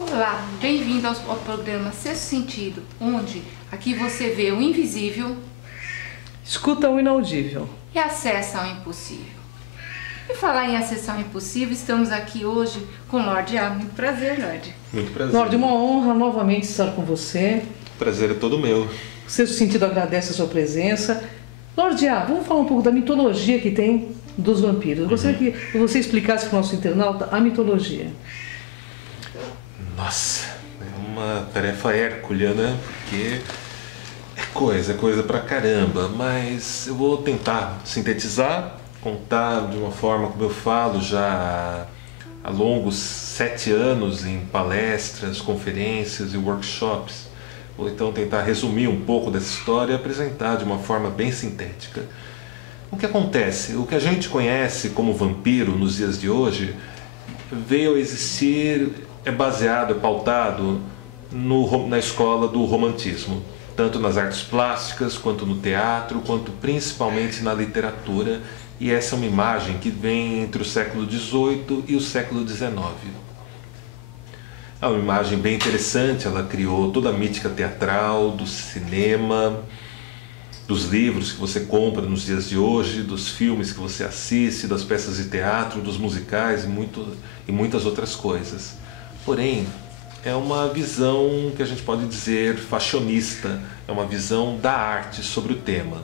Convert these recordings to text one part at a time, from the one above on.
Olá, bem-vindo ao programa Sexto Sentido, onde aqui você vê o invisível, escuta o inaudível e acessa ao impossível. E falar em acessar ao impossível, estamos aqui hoje com o Lorde A. Muito prazer, Lorde. Muito prazer. Lorde, uma honra novamente estar com você. O prazer é todo meu. O Sexto Sentido agradece a sua presença. Lorde A, vamos falar um pouco da mitologia que tem dos vampiros. Eu gostaria que você explicasse para o nosso internauta a mitologia. Nossa, é uma tarefa hércula, né? Porque é coisa pra caramba. Mas eu vou tentar sintetizar, contar de uma forma como eu falo já há longos 7 anos em palestras, conferências e workshops. Vou então tentar resumir um pouco dessa história e apresentar de uma forma bem sintética. O que acontece? O que a gente conhece como vampiro nos dias de hoje veio a existir, é baseado, é pautado na escola do romantismo, tanto nas artes plásticas, quanto no teatro, quanto principalmente na literatura, e essa é uma imagem que vem entre o século XVIII e o século XIX. É uma imagem bem interessante, ela criou toda a mítica teatral, do cinema, dos livros que você compra nos dias de hoje, dos filmes que você assiste, das peças de teatro, dos musicais e muitas outras coisas. Porém, é uma visão que a gente pode dizer fashionista, é uma visão da arte sobre o tema.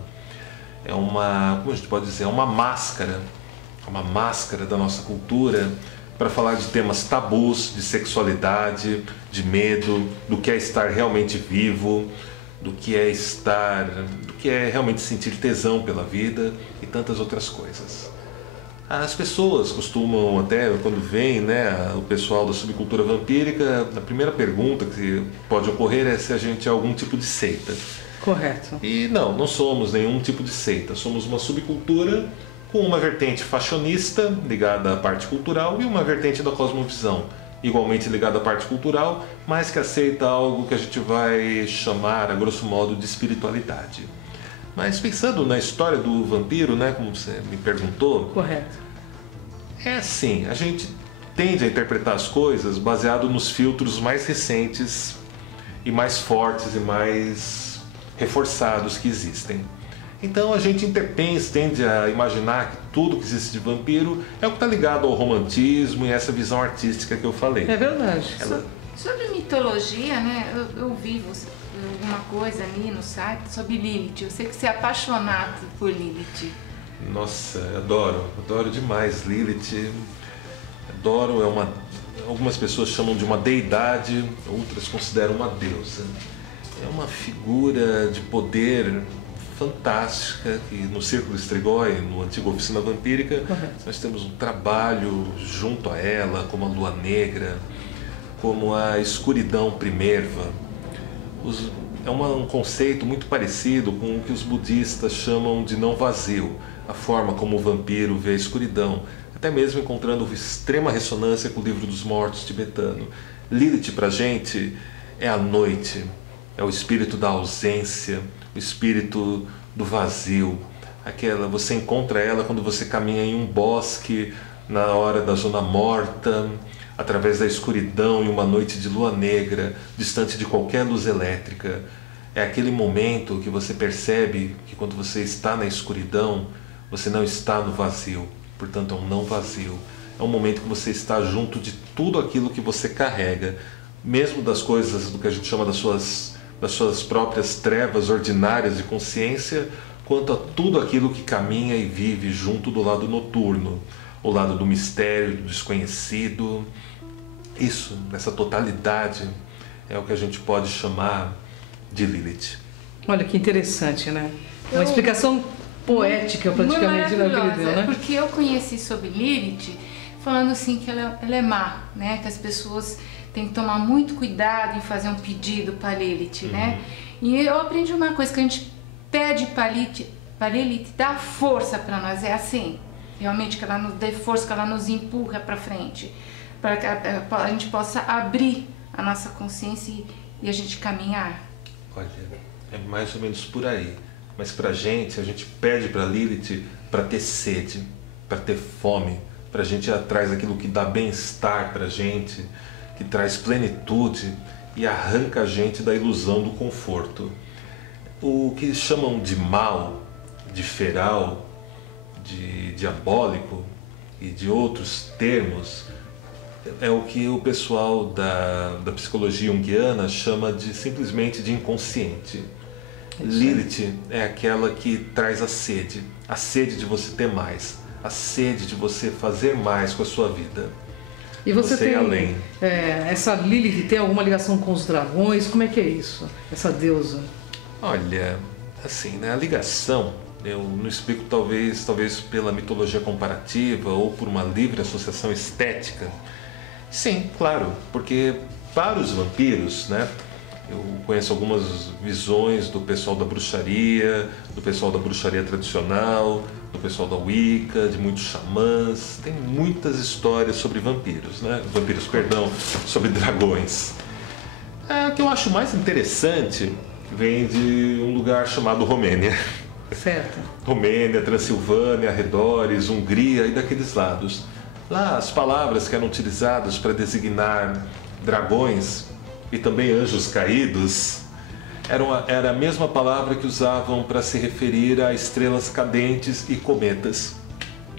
É uma, como a gente pode dizer, uma máscara da nossa cultura para falar de temas tabus, de sexualidade, de medo, do que é estar realmente vivo, do que é realmente sentir tesão pela vida e tantas outras coisas. As pessoas costumam até, quando vem, o pessoal da subcultura vampírica, a primeira pergunta que pode ocorrer é se a gente é algum tipo de seita. Correto. E não somos nenhum tipo de seita. Somos uma subcultura com uma vertente fashionista ligada à parte cultural e uma vertente da cosmovisão igualmente ligada à parte cultural, mas que aceita algo que a gente vai chamar, a grosso modo, de espiritualidade. Mas pensando na história do vampiro, como você me perguntou... Correto. É assim, a gente tende a interpretar as coisas baseado nos filtros mais recentes e mais fortes e mais reforçados que existem. Então a gente tende a imaginar que tudo que existe de vampiro é o que está ligado ao romantismo e essa visão artística que eu falei. É verdade. Sobre mitologia, eu vi alguma coisa ali no site sobre Lilith. Eu sei que você é apaixonado por Lilith. Nossa, adoro demais Lilith. Adoro, algumas pessoas chamam de uma deidade, outras consideram uma deusa. É uma figura de poder fantástica, que no Círculo Strigoi, no antigo Oficina Vampírica, nós temos um trabalho junto a ela, como a Lua Negra, como a Escuridão Primerva. É um conceito muito parecido com o que os budistas chamam de não vazio, a forma como o vampiro vê a escuridão, até mesmo encontrando extrema ressonância com o Livro dos Mortos tibetano. Lilith pra gente é a noite, é o espírito da ausência, o espírito do vazio. Você encontra ela quando você caminha em um bosque, na hora da zona morta, através da escuridão em uma noite de lua negra, distante de qualquer luz elétrica. É aquele momento que você percebe que quando você está na escuridão, você não está no vazio, portanto é um não vazio. É um momento que você está junto de tudo aquilo que você carrega, mesmo das coisas do que a gente chama das suas próprias trevas ordinárias de consciência, quanto a tudo aquilo que caminha e vive junto do lado noturno, o lado do mistério, do desconhecido. Isso, nessa totalidade, é o que a gente pode chamar de Lilith. Olha que interessante, né? Uma explicação poética praticamente na vida dela, né? Porque eu conheci sobre Lilith falando assim que ela é má, que as pessoas têm que tomar muito cuidado em fazer um pedido para Lilith, E eu aprendi uma coisa, que a gente pede para Lilith dar força para nós, é assim, realmente que ela nos dê força, que ela nos empurra para frente, para que a gente possa abrir a nossa consciência e a gente caminhar. Olha, é mais ou menos por aí. Mas pra gente, a gente pede pra Lilith para ter sede, para ter fome, pra gente ir atrás daquilo que dá bem-estar pra gente, que traz plenitude e arranca a gente da ilusão do conforto. O que chamam de mal, de feral, de diabólico e de outros termos é o que o pessoal da psicologia junguiana chama de simplesmente de inconsciente. Lilith é aquela que traz a sede de você ter mais, a sede de você fazer mais com a sua vida. E você tem além. Essa Lilith tem alguma ligação com os dragões? Como é que é isso, essa deusa? Olha, assim, né, a ligação, eu não explico talvez pela mitologia comparativa ou por uma livre associação estética. Sim, claro, porque para os vampiros, né, eu conheço algumas visões do pessoal da bruxaria tradicional, do pessoal da Wicca, de muitos xamãs. Tem muitas histórias sobre vampiros, né? Sobre dragões. O que eu acho mais interessante vem de um lugar chamado Romênia. Certo. Romênia, Transilvânia, arredores, Hungria e daqueles lados. Lá as palavras que eram utilizadas para designar dragões e também anjos caídos era a mesma palavra que usavam para se referir a estrelas cadentes e cometas.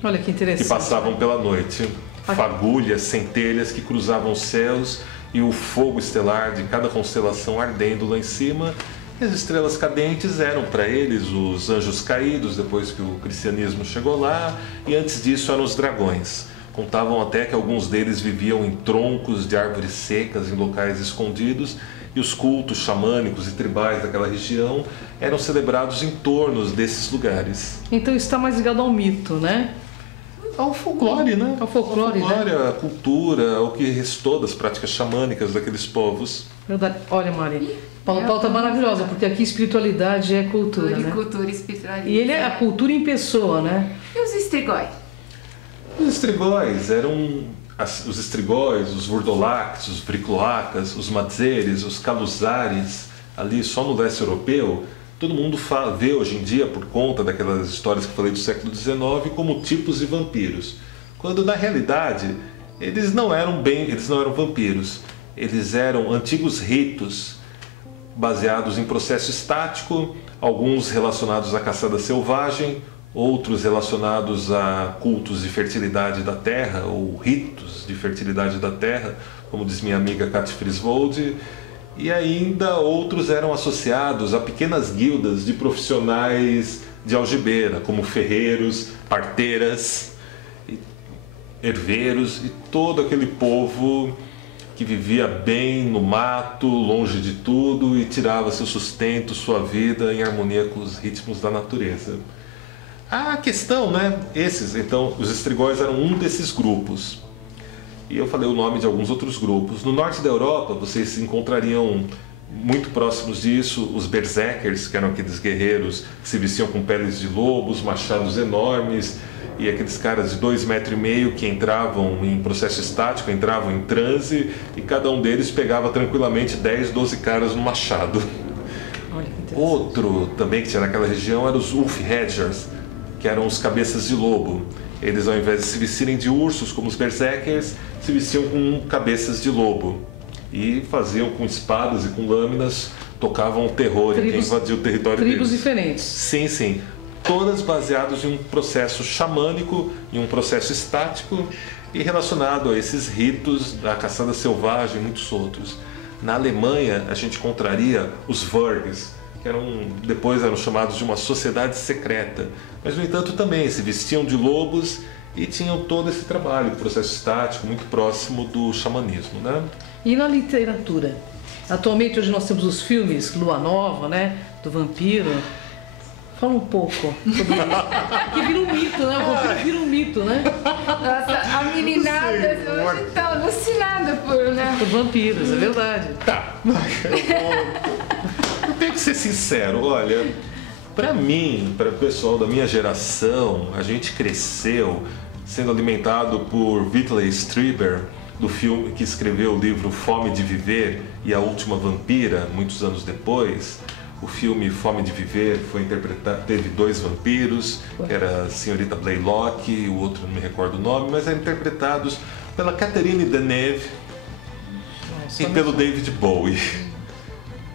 Olha que interessante. Que passavam pela noite. Fagulhas, centelhas que cruzavam os céus e o fogo estelar de cada constelação ardendo lá em cima. E as estrelas cadentes eram para eles os anjos caídos, depois que o cristianismo chegou lá, e antes disso eram os dragões. Contavam até que alguns deles viviam em troncos de árvores secas, em locais escondidos, e os cultos xamânicos e tribais daquela região eram celebrados em torno desses lugares. Então está mais ligado ao mito, né? Ao folclore, né? Ao folclore, né? A cultura, ao que restou das práticas xamânicas daqueles povos. Verdade. Olha, Mari, pauta maravilhosa, porque aqui espiritualidade é cultura, né? Cultura e espiritualidade. E ele é a cultura em pessoa, né? E os estrigóis? Os estrigóis eram os estrigóis, os vurdolaques, os vricloacas, os madzeres, os caluzares, ali só no leste europeu. Todo mundo vê hoje em dia, por conta daquelas histórias que eu falei do século XIX, como tipos de vampiros. Quando na realidade eles não eram vampiros. Eles eram antigos ritos baseados em processo estático, alguns relacionados à caçada selvagem, outros relacionados a cultos de fertilidade da terra, ou ritos de fertilidade da terra, como diz minha amiga Kat Friswold, e ainda outros eram associados a pequenas guildas de profissionais de algibeira, como ferreiros, parteiras, herveiros e todo aquele povo que vivia bem no mato, longe de tudo e tirava seu sustento, sua vida em harmonia com os ritmos da natureza. A questão, né? Os estrigóis eram um desses grupos. E eu falei o nome de alguns outros grupos. No norte da Europa, vocês encontrariam muito próximos disso os berserkers, que eram aqueles guerreiros que se vestiam com peles de lobos, machados enormes, e aqueles caras de 2,5 metros que entravam em processo estático, entravam em transe, e cada um deles pegava tranquilamente 10, 12 caras no machado. Outro também que tinha naquela região eram os Ulfhedgers, que eram os cabeças de lobo. Eles, ao invés de se vestirem de ursos como os berserkers, se vestiam com cabeças de lobo e faziam com espadas e com lâminas, tocavam o terror em quem invadiu o território deles. Tribos diferentes. Sim, sim. Todas baseadas em um processo xamânico, em um processo estático e relacionado a esses ritos da caçada selvagem e muitos outros. Na Alemanha, a gente encontraria os Wurgs, que depois eram chamados de uma sociedade secreta, mas no entanto também se vestiam de lobos e tinham todo esse trabalho, processo estático, muito próximo do xamanismo, né? E na literatura? Atualmente hoje nós temos os filmes Lua Nova, né? Do vampiro. Fala um pouco sobre isso. Que vira um mito, né? O vampiro vira um mito, né? Nossa, a meninada hoje tá alucinada por vampiros, é verdade. Tá. Eu tenho que ser sincero, olha, para mim, para o pessoal da minha geração, a gente cresceu sendo alimentado por Whitley Strieber, do filme que escreveu o livro Fome de Viver e a Última Vampira, muitos anos depois. O filme Fome de Viver foi interpretado, teve 2 vampiros, que era a senhorita Blaylock e o outro não me recordo o nome, mas eram interpretados pela Catherine Deneuve E pelo David Bowie.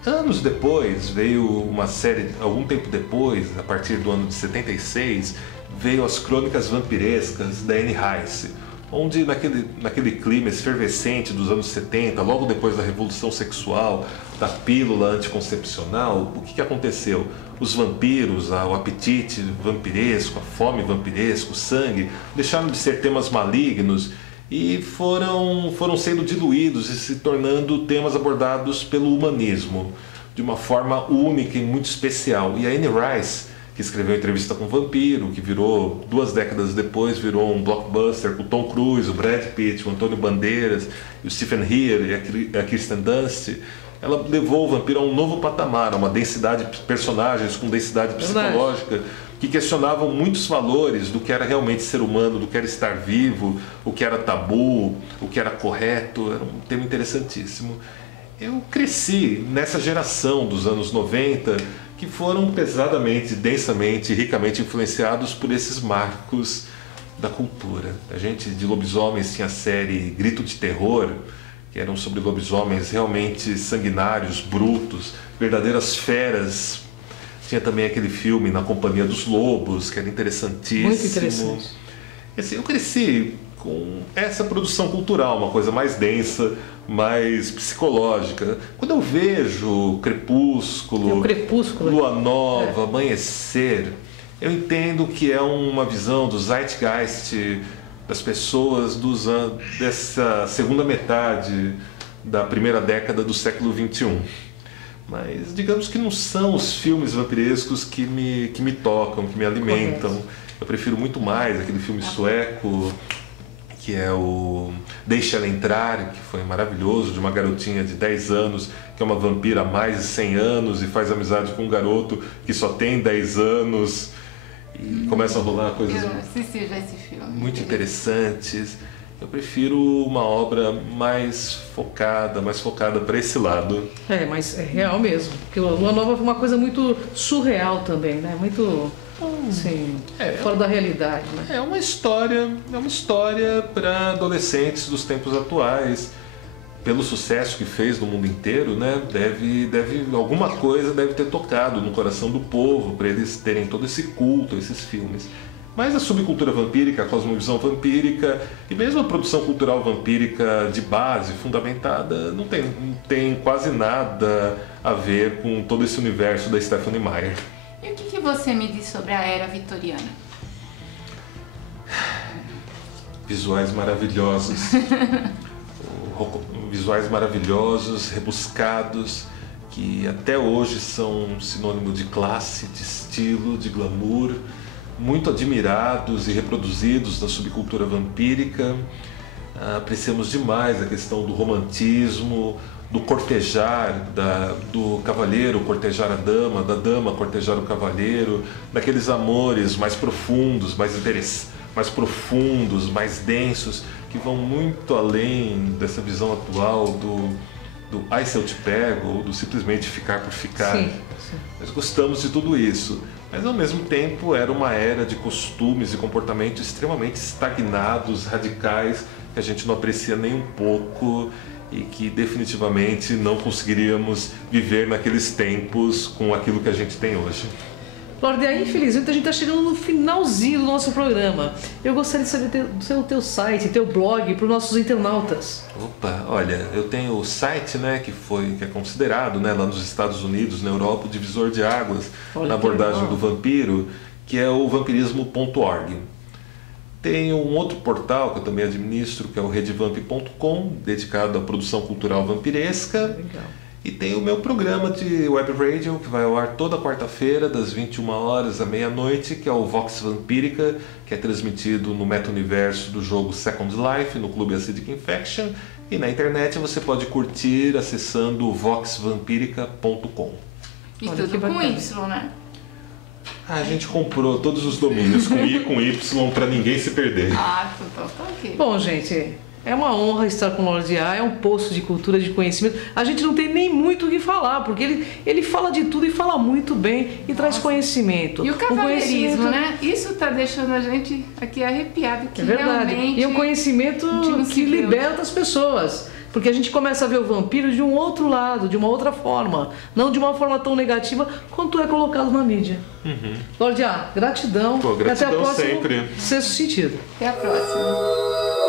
Anos depois, veio uma série, algum tempo depois, a partir do ano de 76, veio as Crônicas Vampirescas da Anne Rice, onde naquele clima efervescente dos anos 70, logo depois da Revolução Sexual, da pílula anticoncepcional, o que aconteceu? Os vampiros, o apetite vampiresco, a fome vampiresca, o sangue, deixaram de ser temas malignos e foram sendo diluídos e se tornando temas abordados pelo humanismo, de uma forma única e muito especial. E a Anne Rice, que escreveu Entrevista com o Vampiro, que virou, 2 décadas depois, virou um blockbuster com o Tom Cruise, o Brad Pitt, o Antônio Bandeiras, o Stephen Heer e a Kirsten Dunst, ela levou o vampiro a um novo patamar, a uma densidade de personagens com densidade psicológica, que questionavam muitos valores do que era realmente ser humano, do que era estar vivo, o que era tabu, o que era correto. Era um tema interessantíssimo. Eu cresci nessa geração dos anos 90 que foram pesadamente, densamente, ricamente influenciados por esses marcos da cultura. A gente de lobisomens tinha a série Grito de Terror, que eram sobre lobisomens realmente sanguinários, brutos, verdadeiras feras. Tinha também aquele filme Na Companhia dos Lobos, que era interessantíssimo. Muito interessante. Assim, eu cresci com essa produção cultural, uma coisa mais densa, mais psicológica. Quando eu vejo Crepúsculo, Lua Nova, Amanhecer, eu entendo que é uma visão do zeitgeist das pessoas dessa segunda metade da primeira década do século XXI. Mas digamos que não são os filmes vampirescos que me tocam, que me alimentam. Eu prefiro muito mais aquele filme sueco, que é o Deixa Ela Entrar, que foi maravilhoso, de uma garotinha de 10 anos, que é uma vampira há mais de 100 anos e faz amizade com um garoto que só tem 10 anos e começa a rolar coisas muito interessantes. Eu prefiro uma obra mais focada para esse lado. Mas é real mesmo. Porque Lua Nova foi uma coisa muito surreal também, né? Muito, assim, fora da realidade, né? É uma história para adolescentes dos tempos atuais. Pelo sucesso que fez no mundo inteiro, né? Alguma coisa deve ter tocado no coração do povo para eles terem todo esse culto a esses filmes. Mas a subcultura vampírica, a cosmovisão vampírica e mesmo a produção cultural vampírica de base, fundamentada, não tem quase nada a ver com todo esse universo da Stephenie Meyer. E o que você me diz sobre a era vitoriana? Visuais maravilhosos. Visuais maravilhosos, rebuscados, que até hoje são um sinônimo de classe, de estilo, de glamour, muito admirados e reproduzidos na subcultura vampírica. Apreciamos demais a questão do romantismo, do cortejar, do cavalheiro cortejar a dama, da dama cortejar o cavalheiro, daqueles amores mais profundos, mais profundos, mais densos, que vão muito além dessa visão atual do ai se eu te pego, ou do simplesmente ficar por ficar. Sim. Nós gostamos de tudo isso, mas ao mesmo tempo era uma era de costumes e comportamentos extremamente estagnados, radicais, que a gente não aprecia nem um pouco e que definitivamente não conseguiríamos viver naqueles tempos com aquilo que a gente tem hoje. Lorde, infelizmente a gente está chegando no finalzinho do nosso programa. Eu gostaria de saber o teu site, teu blog para os nossos internautas. Opa, olha, eu tenho o site, né, que é considerado, né, lá nos Estados Unidos, na Europa, o divisor de águas na abordagem do vampiro, que é o vampirismo.org. Tem um outro portal que eu também administro, que é o redvamp.com, dedicado à produção cultural vampiresca. Legal. E tem o meu programa de web radio, que vai ao ar toda quarta-feira, das 21 horas à meia-noite, que é o Vox Vampírica, que é transmitido no meta-universo do jogo Second Life, no Clube Acidic Infection. E na internet você pode curtir acessando voxvampirica.com. E tudo com Y, né? A gente comprou todos os domínios com I e com Y para ninguém se perder. Então tá ok. Bom, gente, é uma honra estar com o Lorde A, é um poço de cultura, de conhecimento. A gente não tem nem muito o que falar, porque ele fala de tudo e fala muito bem e traz conhecimento. E o cavalheirismo, né? Isso tá deixando a gente aqui arrepiado. Que é verdade. realmente E é um conhecimento que liberta as pessoas. Porque a gente começa a ver o vampiro de um outro lado, de uma outra forma. Não de uma forma tão negativa quanto é colocado na mídia. Lorde A, gratidão. Pô, gratidão e até a próxima sempre. Sexto Sentido. Até a próxima.